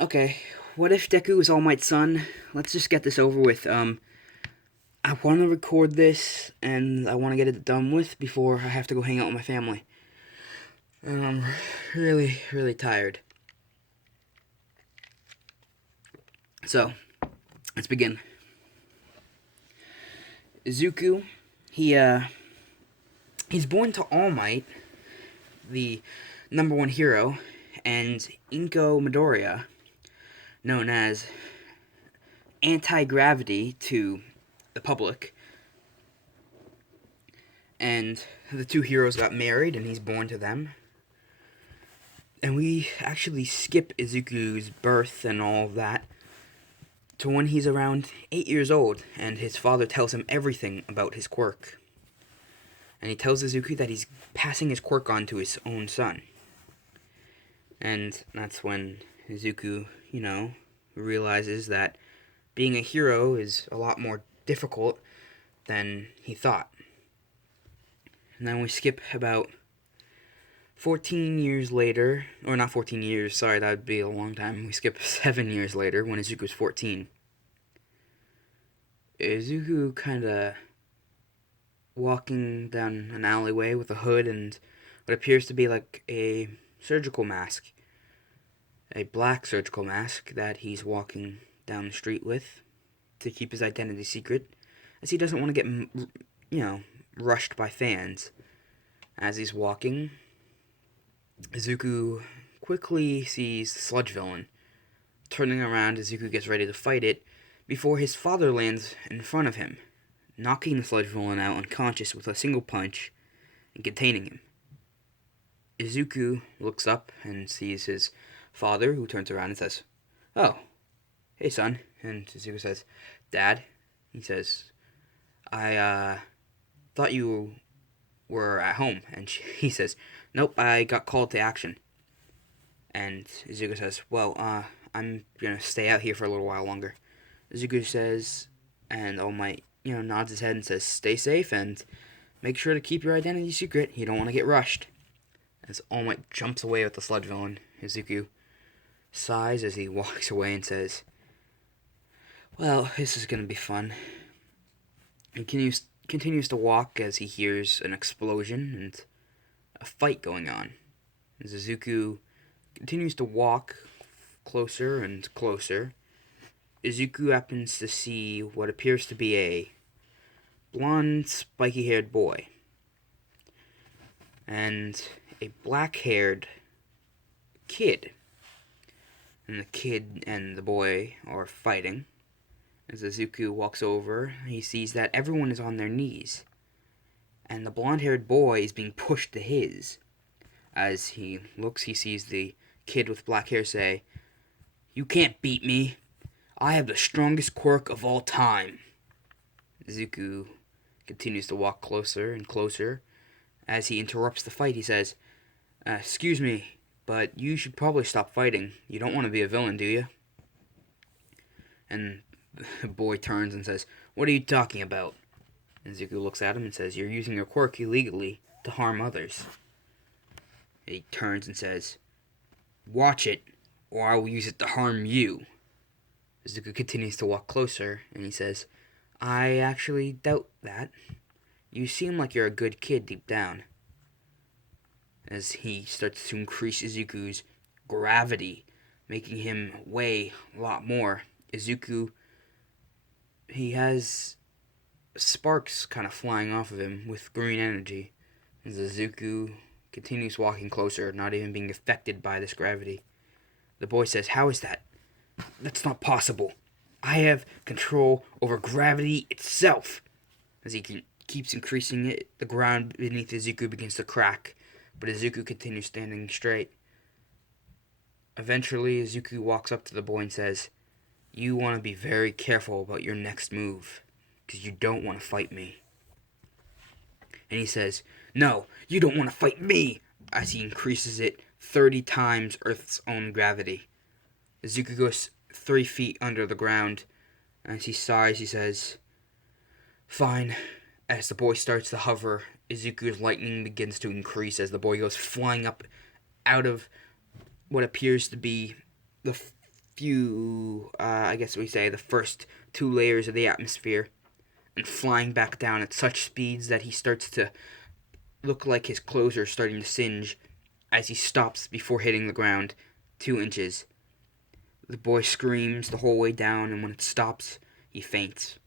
Okay, what if Deku is All Might's son? Let's just get this over with. I want to record this, and I want to get it done with before I have to go hang out with my family. And I'm really, really tired. So, let's begin. Izuku, he, he's born to All Might, the number one hero, and Inko Midoriya, known as anti-gravity to the public, and the two heroes got married and he's born to them. And we actually skip Izuku's birth and all of that to when he's around 8 years old, and his father tells him everything about his quirk. And he tells Izuku that he's passing his quirk on to his own son. And that's when Izuku, realizes that being a hero is a lot more difficult than he thought. And then we skip about 14 years later, or not 14 years, sorry, that would be a long time. We skip 7 years later when Izuku's 14. Izuku kind of walking down an alleyway with a hood and what appears to be like a surgical mask. A black surgical mask that he's walking down the street with to keep his identity secret, as he doesn't want to get, rushed by fans. As he's walking, Izuku quickly sees the sludge villain. Turning around, Izuku gets ready to fight it before his father lands in front of him, knocking the sludge villain out unconscious with a single punch and containing him. Izuku looks up and sees his father, who turns around and says, "Oh, hey son." And Izuku says, "Dad." He says, "I thought you were at home." And he says, "Nope, I got called to action." And Izuku says, "Well, I'm gonna stay out here for a little while longer." Izuku says, and All Might, nods his head and says, "Stay safe and make sure to keep your identity secret. You don't want to get rushed." As All Might jumps away with the sludge villain, Izuku sighs as he walks away and says, "Well, this is gonna be fun." He continues to walk as he hears an explosion and a fight going on. As Izuku continues to walk closer and closer, Izuku happens to see what appears to be a blonde, spiky-haired boy and a black-haired kid. And the kid and the boy are fighting. As Izuku walks over, he sees that everyone is on their knees, and the blonde-haired boy is being pushed to his. As he looks, he sees the kid with black hair say, "You can't beat me. I have the strongest quirk of all time." Izuku continues to walk closer and closer. As he interrupts the fight, he says, "Excuse me, but you should probably stop fighting. You don't want to be a villain, do you?" And the boy turns and says, "What are you talking about?" And Izuku looks at him and says, "You're using your quirk illegally to harm others." He turns and says, "Watch it, or I will use it to harm you." Izuku continues to walk closer, and he says, "I actually doubt that. You seem like you're a good kid deep down." As he starts to increase Izuku's gravity, making him weigh a lot more, Izuku, he has sparks kind of flying off of him with green energy. As Izuku continues walking closer, not even being affected by this gravity. The boy says, "How is that? That's not possible. I have control over gravity itself." As he keeps increasing it, the ground beneath Izuku begins to crack, but Izuku continues standing straight. Eventually, Izuku walks up to the boy and says, "You want to be very careful about your next move, because you don't want to fight me." And he says, "No, you don't want to fight me," as he increases it 30 times Earth's own gravity. Izuku goes 3 feet under the ground. As he sighs, he says, "Fine." As the boy starts to hover, Izuku's lightning begins to increase as the boy goes flying up out of what appears to be the few, I guess we say, the first 2 layers of the atmosphere, and flying back down at such speeds that he starts to look like his clothes are starting to singe as he stops before hitting the ground 2 inches. The boy screams the whole way down, and when it stops, he faints.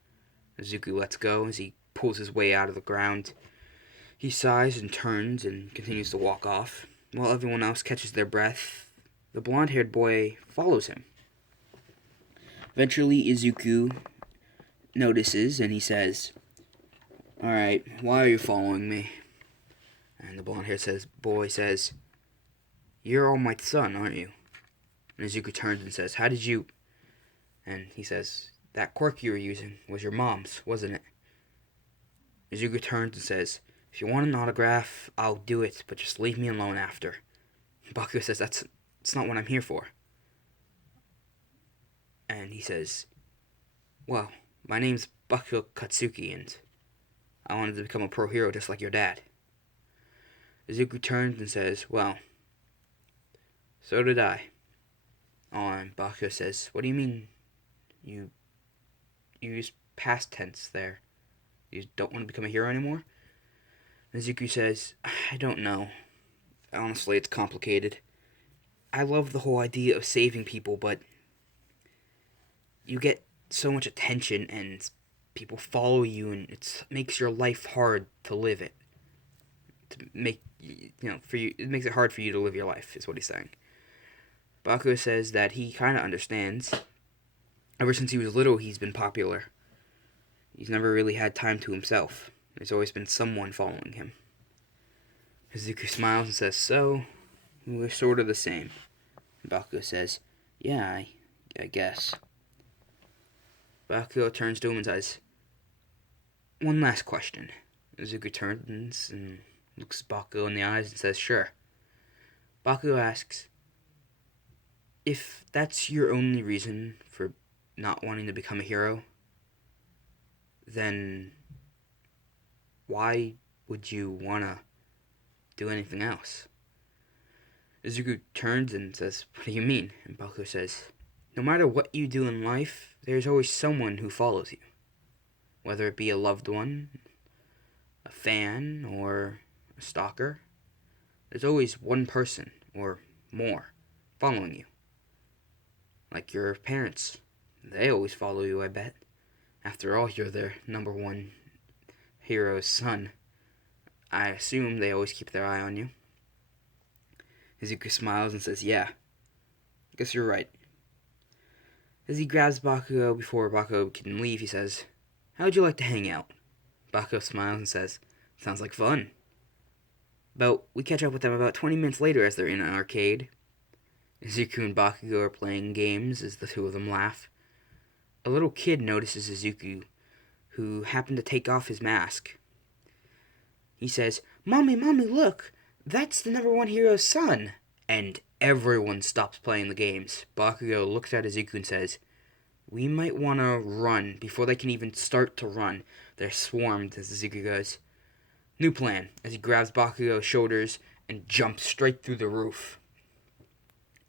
Izuku lets go as he pulls his way out of the ground. He sighs and turns and continues to walk off. While everyone else catches their breath, the blonde-haired boy follows him. Eventually, Izuku notices and he says, "Alright, why are you following me?" And the blonde-haired boy says, "You're All Might's son, aren't you?" And Izuku turns and says, "How did you..." And he says, "That quirk you were using was your mom's, wasn't it?" Izuku turns and says, "If you want an autograph, I'll do it, but just leave me alone after." Bakugo says, That's not what I'm here for." And he says, "Well, my name's Bakugo Katsuki, and I wanted to become a pro hero just like your dad." Izuku turns and says, "Well, so did I." And Bakugo says, "What do you mean you use past tense there? You don't want to become a hero anymore?" Izuku says, "I don't know. Honestly, it's complicated. I love the whole idea of saving people, but you get so much attention and people follow you, and it makes your life hard to live it. It makes it hard for you to live your life," is what he's saying. Bakugo says that he kind of understands. Ever since he was little, he's been popular. He's never really had time to himself. There's always been someone following him. Izuku smiles and says, "So, we're sort of the same." And Bakugo says, "Yeah, I guess." Bakugo turns to him and says, "One last question." Izuku turns and looks Bakugo in the eyes and says, "Sure." Bakugo asks, "If that's your only reason for not wanting to become a hero, then why would you want to do anything else?" Izuku turns and says, "What do you mean?" And Bakugo says, "No matter what you do in life, there's always someone who follows you. Whether it be a loved one, a fan, or a stalker, there's always one person, or more, following you. Like your parents. They always follow you, I bet. After all, you're their number one hero's son. I assume they always keep their eye on you." Izuku smiles and says, "Yeah, I guess you're right." As he grabs Bakugo before Bakugo can leave, he says, "How would you like to hang out?" Bakugo smiles and says, "Sounds like fun." We catch up with them about 20 minutes later as they're in an arcade. Izuku and Bakugo are playing games as the two of them laugh. A little kid notices Izuku, who happened to take off his mask. He says, Mommy, look! That's the number one hero's son!" And everyone stops playing the games. Bakugo looks at Izuku and says, "We might want to run before they can even start to run. They're swarmed," as Izuku goes. New plan, as he grabs Bakugo's shoulders and jumps straight through the roof.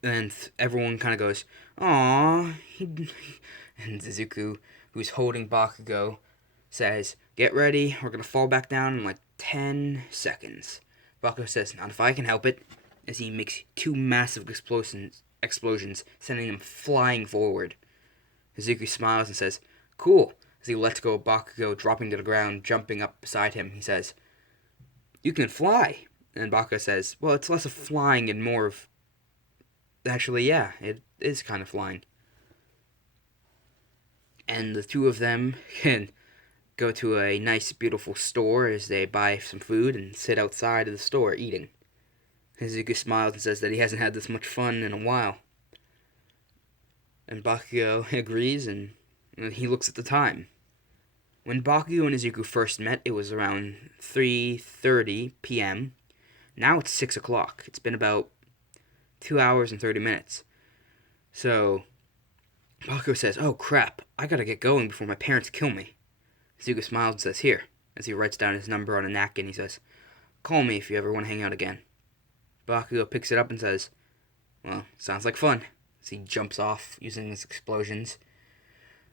And everyone kind of goes, "Aww." And Izuku, who's holding Bakugo, says, "Get ready, we're going to fall back down in like 10 seconds. Bakugo says, "Not if I can help it," as he makes 2 massive explosions, sending them flying forward. Izuku smiles and says, "Cool," as he lets go of Bakugo, dropping to the ground, jumping up beside him. He says, "You can fly." And Bakugo says, "Well, it's less of flying and more of..." Actually, yeah, it is kind of flying. And the two of them can go to a nice, beautiful store as they buy some food and sit outside of the store eating. Izuku smiles and says that he hasn't had this much fun in a while. And Bakugo agrees, and he looks at the time. When Bakugo and Izuku first met, it was around 3:30 p.m. Now it's 6 o'clock. It's been about 2 hours and 30 minutes. So Bakugo says, "Oh crap, I gotta get going before my parents kill me." Izuku smiles and says, "Here," as he writes down his number on a napkin. He says, "Call me if you ever want to hang out again." Bakugo picks it up and says, "Well, sounds like fun." as he jumps off using his explosions.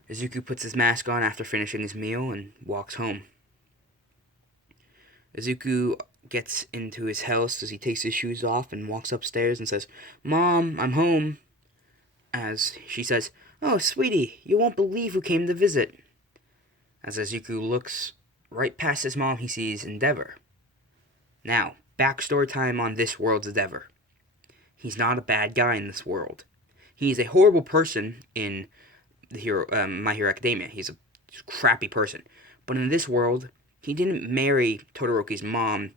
Izuku puts his mask on after finishing his meal and walks home. Izuku gets into his house as he takes his shoes off and walks upstairs and says, "Mom, I'm home." As she says, "Oh, sweetie, you won't believe who came to visit." As Izuku looks right past his mom, he sees Endeavor. Now, backstory time on this world's Endeavor. He's not a bad guy in this world. He's a horrible person in My Hero Academia. He's a crappy person. But in this world, he didn't marry Todoroki's mom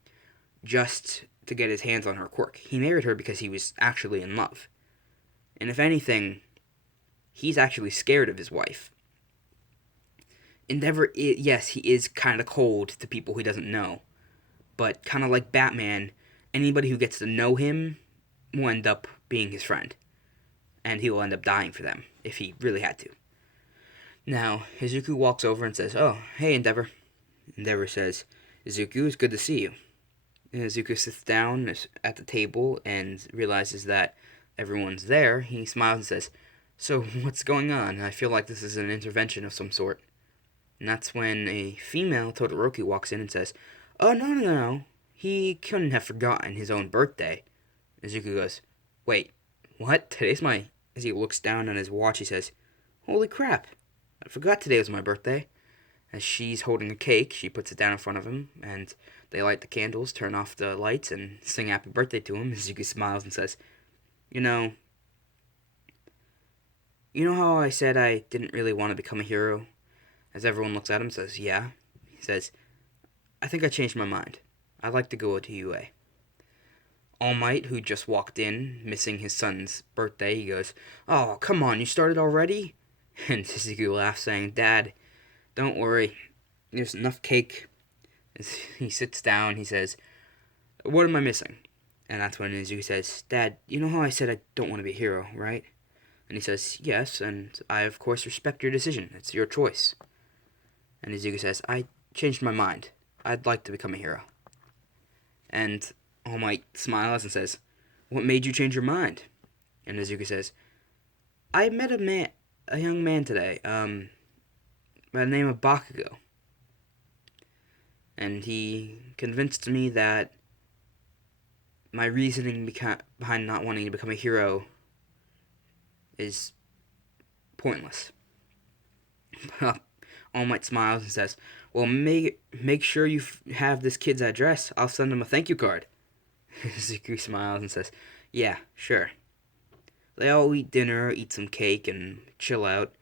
just to get his hands on her quirk. He married her because he was actually in love. And if anything, he's actually scared of his wife. Endeavor, yes, he is kind of cold to people he doesn't know. But kind of like Batman, anybody who gets to know him will end up being his friend. And he will end up dying for them, if he really had to. Now, Izuku walks over and says, "Oh, hey, Endeavor." Endeavor says, "Izuku, it's good to see you." And Izuku sits down at the table and realizes that everyone's there. He smiles and says, "So, what's going on? I feel like this is an intervention of some sort." And that's when a female Todoroki walks in and says, "Oh, no. He couldn't have forgotten his own birthday." Izuku goes, "Wait, what? Today's my..." As he looks down on his watch, he says, "Holy crap, I forgot today was my birthday." As she's holding a cake, she puts it down in front of him, and they light the candles, turn off the lights, and sing happy birthday to him. Izuku smiles and says, You know how I said I didn't really want to become a hero?" As everyone looks at him, says, "Yeah." He says, "I think I changed my mind. I'd like to go to UA." All Might, who just walked in, missing his son's birthday, he goes, "Oh, come on, you started already?" And Izuku laughs, saying, "Dad, don't worry. There's enough cake." As he sits down, he says, "What am I missing?" And that's when Izuku says, "Dad, you know how I said I don't want to be a hero, right?" And he says, "Yes, and I of course respect your decision. It's your choice." And Izuku says, "I changed my mind. I'd like to become a hero." And All Might smiles and says, "What made you change your mind?" And Izuku says, "I met a young man today, by the name of Bakugo. And he convinced me that my reasoning behind not wanting to become a hero is pointless." All Might smiles and says, "Well, make sure you have this kid's address. I'll send him a thank you card." Izuku smiles and says, "Yeah, sure." They all eat dinner, eat some cake, and chill out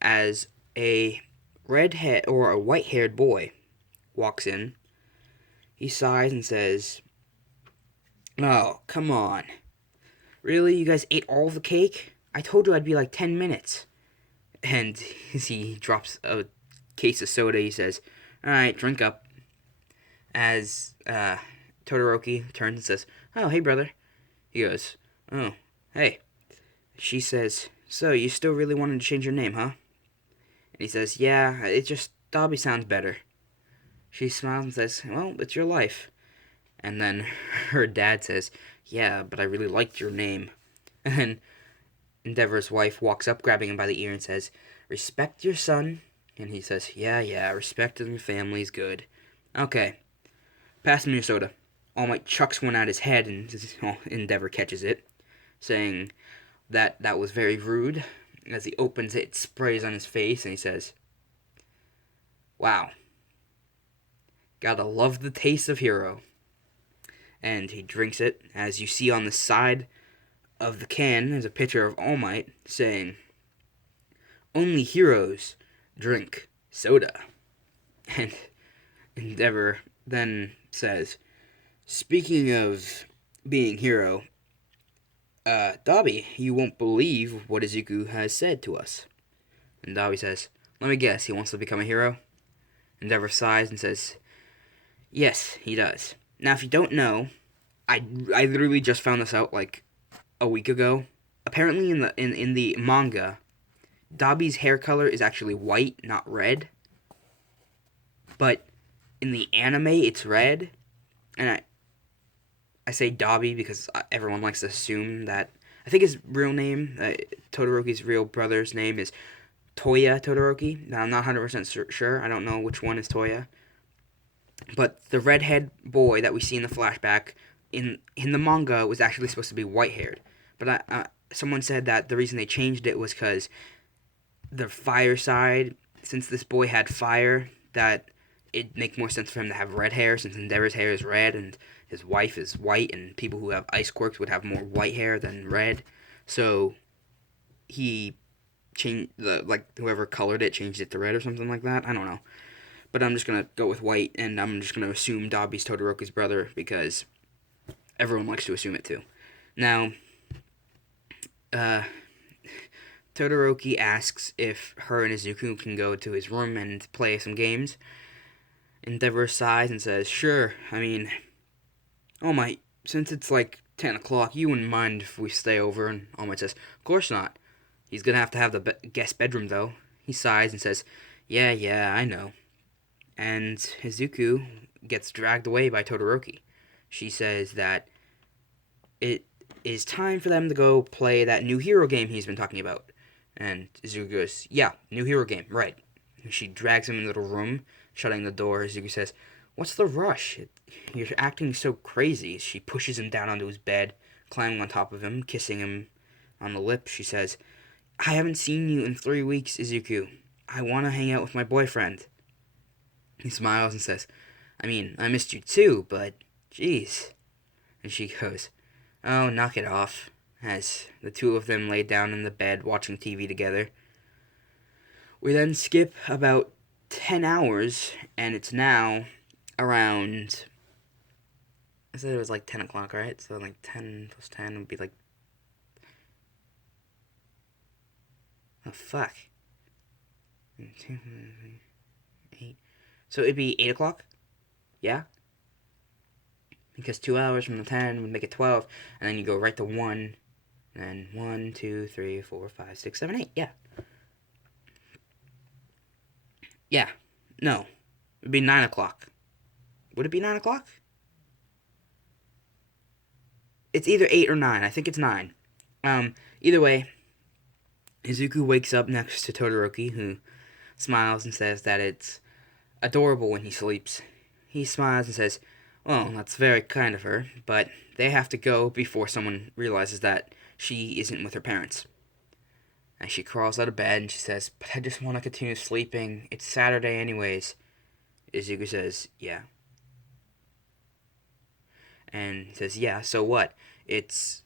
as a white-haired boy walks in. He sighs and says, "Oh, come on. Really? You guys ate all the cake? I told you I'd be like 10 minutes. And as he drops a case of soda, he says, "Alright, drink up." As Todoroki turns and says, "Oh, hey, brother." He goes, "Oh, hey." She says, "So, you still really wanted to change your name, huh?" And he says, "Yeah, it just, Dobby sounds better." She smiles and says, "Well, it's your life." And then her dad says, "Yeah, but I really liked your name." And then Endeavor's wife walks up, grabbing him by the ear and says, "Respect your son." And he says, Yeah, respect of your family is good. Okay, pass him your soda." All Might chucks one at his head, and Endeavor catches it, saying that was very rude. As he opens it, it sprays on his face, and he says, "Wow, gotta love the taste of hero." And he drinks it. As you see on the side of the can, there's a picture of All Might saying, "Only heroes drink soda." And Endeavor then says, "Speaking of being hero, Dobby, you won't believe what Izuku has said to us." And Dobby says, "Let me guess, he wants to become a hero?" Endeavor sighs and says, "Yes, he does." Now, if you don't know, I literally just found this out like a week ago. Apparently, in the manga, Dobby's hair color is actually white, not red. But in the anime, it's red. And I say Dobby because everyone likes to assume that. I think his real name, Todoroki's real brother's name is Toya Todoroki. Now, I'm not 100% sure. I don't know which one is Toya. But the redhead boy that we see in the flashback in the manga was actually supposed to be white-haired. But someone said that the reason they changed it was because the fire side, since this boy had fire, that it'd make more sense for him to have red hair, since Endeavor's hair is red and his wife is white, and people who have ice quirks would have more white hair than red. So he changed whoever colored it changed it to red or something like that. I don't know. But I'm just going to go with white, and I'm just going to assume Dobby's Todoroki's brother, because everyone likes to assume it too. Now, Todoroki asks if her and Izuku can go to his room and play some games. Endeavor sighs and says, sure, I mean, All Might, since it's like 10 o'clock, you wouldn't mind if we stay over? And All Might says, of course not. He's going to have the guest bedroom, though. He sighs and says, yeah, I know. And Izuku gets dragged away by Todoroki. She says that it is time for them to go play that new hero game he's been talking about. And Izuku goes, yeah, new hero game, right. And she drags him into the room, shutting the door. Izuku says, what's the rush? You're acting so crazy. She pushes him down onto his bed, climbing on top of him, kissing him on the lips. She says, I haven't seen you in 3 weeks, Izuku. I want to hang out with my boyfriend. He smiles and says, I mean, I missed you too, but jeez. And she goes, oh, knock it off, as the two of them lay down in the bed watching TV together. We then skip about 10 hours, and it's now around, I said it was like 10 o'clock, right? So like 10 plus 10 would be like, oh, fuck. 8. So it'd be 8 o'clock? Yeah? Because 2 hours from the 10 would make it 12, and then you go right to 1, and then 1, 2, 3, 4, 5, 6, 7, 8, yeah. Yeah, no. It'd be 9 o'clock. Would it be 9 o'clock? It's either 8 or 9. I think it's 9. Either way, Izuku wakes up next to Todoroki, who smiles and says that it's adorable when he sleeps. He smiles and says, well, that's very kind of her, but they have to go before someone realizes that she isn't with her parents. And she crawls out of bed and she says, but I just want to continue sleeping. It's Saturday anyways. Izuku says, yeah. And he says, yeah, so what? It's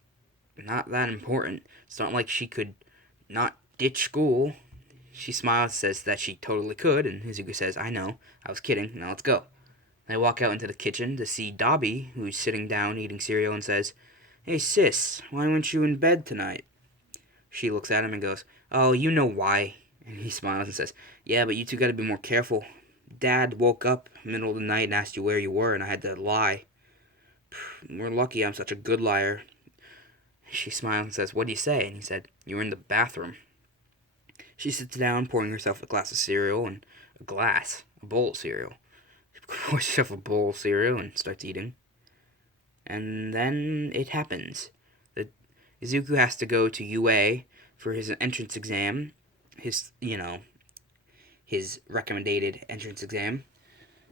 not that important. It's not like she could not ditch school. She smiles and says that she totally could, and Izuku says, I know, I was kidding, now let's go. They walk out into the kitchen to see Dobby, who's sitting down eating cereal, and says, hey sis, why weren't you in bed tonight? She looks at him and goes, oh, you know why. And he smiles and says, yeah, but you two gotta be more careful. Dad woke up middle of the night and asked you where you were, and I had to lie. We're lucky I'm such a good liar. She smiles and says, what do you say? And he said, you were in the bathroom. She sits down, pouring herself a glass of cereal and a bowl of cereal. She pours herself a bowl of cereal and starts eating. And then it happens. Izuku has to go to UA for his entrance exam. His recommended entrance exam.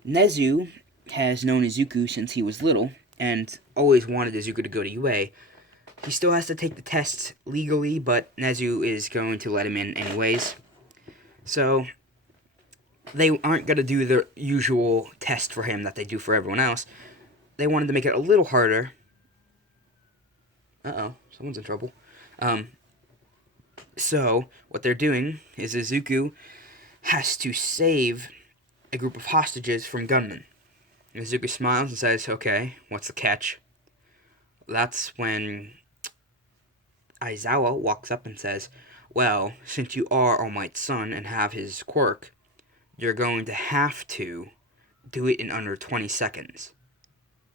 Nezu has known Izuku since he was little and always wanted Izuku to go to UA. He still has to take the tests legally, but Nezu is going to let him in anyways. So, they aren't going to do the usual test for him that they do for everyone else. They wanted to make it a little harder. Uh-oh, someone's in trouble. So, what they're doing is Izuku has to save a group of hostages from gunmen. Izuku smiles and says, okay, what's the catch? That's when Aizawa walks up and says, well, since you are All Might's son and have his quirk, you're going to have to do it in under 20 seconds.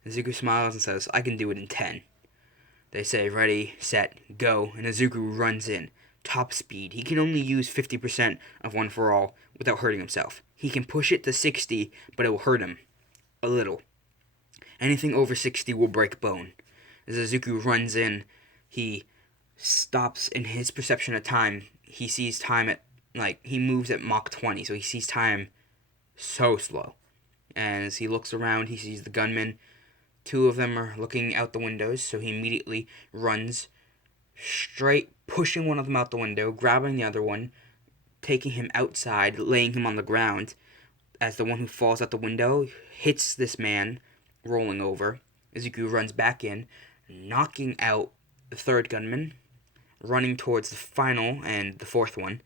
Izuku smiles and says, I can do it in 10. They say, ready, set, go, and Izuku runs in. Top speed. He can only use 50% of One For All without hurting himself. He can push it to 60, but it will hurt him. A little. Anything over 60 will break bone. As Izuku runs in, he stops in his perception of time. He sees time at, he moves at Mach 20, so he sees time so slow. And as he looks around, he sees the gunmen. Two of them are looking out the windows, so he immediately runs straight, pushing one of them out the window, grabbing the other one, taking him outside, laying him on the ground, as the one who falls out the window hits this man, rolling over. Izuku runs back in, knocking out the third gunman, running towards the final and the fourth one,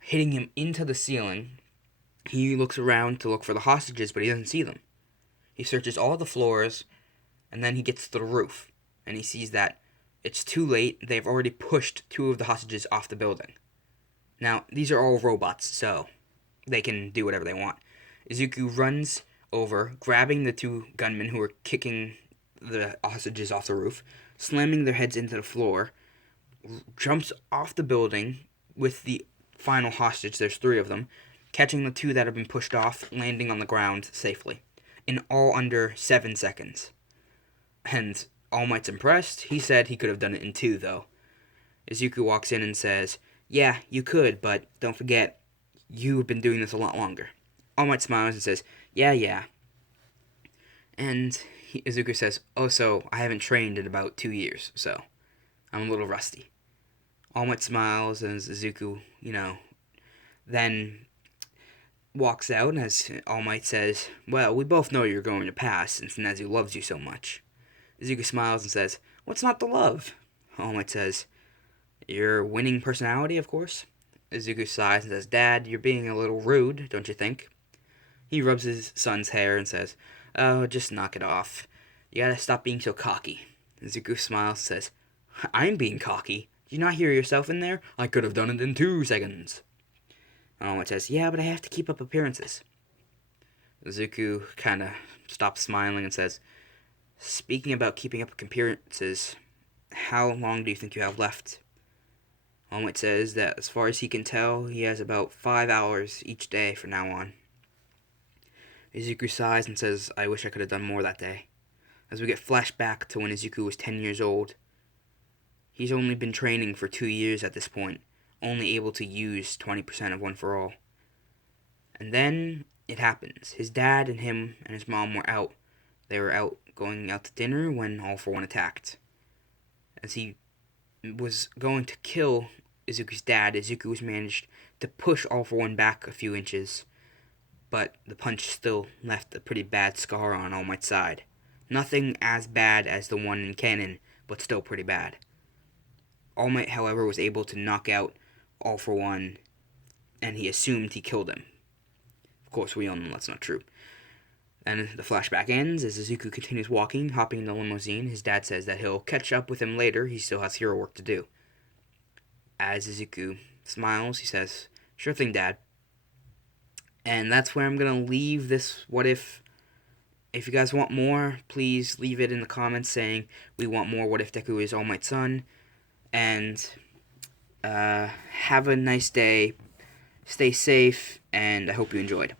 hitting him into the ceiling. He looks around to look for the hostages, but he doesn't see them. He searches all the floors, and then he gets to the roof, and he sees that it's too late. They've already pushed two of the hostages off the building. Now, these are all robots, so they can do whatever they want. Izuku runs over, grabbing the two gunmen who are kicking the hostages off the roof, slamming their heads into the floor, jumps off the building with the final hostage, there's 3 of them, catching the 2 that have been pushed off, landing on the ground safely, in all under 7 seconds. And All Might's impressed. He said he could have done it in 2, though. Izuku walks in and says, "Yeah, you could, but don't forget, you've been doing this a lot longer." All Might smiles and says, Yeah. And Izuku says, "Oh, so I haven't trained in about 2 years, so I'm a little rusty." All Might smiles as Izuku, then walks out, and as All Might says, "Well, we both know you're going to pass since Nezu loves you so much." Izuku smiles and says, "What's not to love?" All Might says, "Your winning personality, of course." Izuku sighs and says, "Dad, you're being a little rude, don't you think?" He rubs his son's hair and says, "Oh, just knock it off. You gotta stop being so cocky." Izuku smiles and says, "I'm being cocky. Do you not hear yourself in there? I could have done it in 2 seconds." And All Might says, "Yeah, but I have to keep up appearances." Izuku kind of stops smiling and says, "Speaking about keeping up appearances, how long do you think you have left?" All Might says that as far as he can tell, he has about 5 hours each day from now on. Izuku sighs and says, "I wish I could have done more that day." As we get flashback to when Izuku was 10 years old, he's only been training for 2 years at this point, only able to use 20% of One for All. And then it happens. His dad and him and his mom were out. They were out going out to dinner when All for One attacked. As he was going to kill Izuku's dad, Izuku was managed to push All for One back a few inches, but the punch still left a pretty bad scar on All Might's side. Nothing as bad as the one in canon, but still pretty bad. All Might, however, was able to knock out All for One, and he assumed he killed him. Of course, we all know that's not true. And the flashback ends as Izuku continues walking, hopping in the limousine. His dad says that he'll catch up with him later. He still has hero work to do. As Izuku smiles, he says, "Sure thing, Dad." And that's where I'm going to leave this What If. If you guys want more, please leave it in the comments saying we want more What If Deku is All Might's son. And have a nice day. Stay safe, and I hope you enjoyed.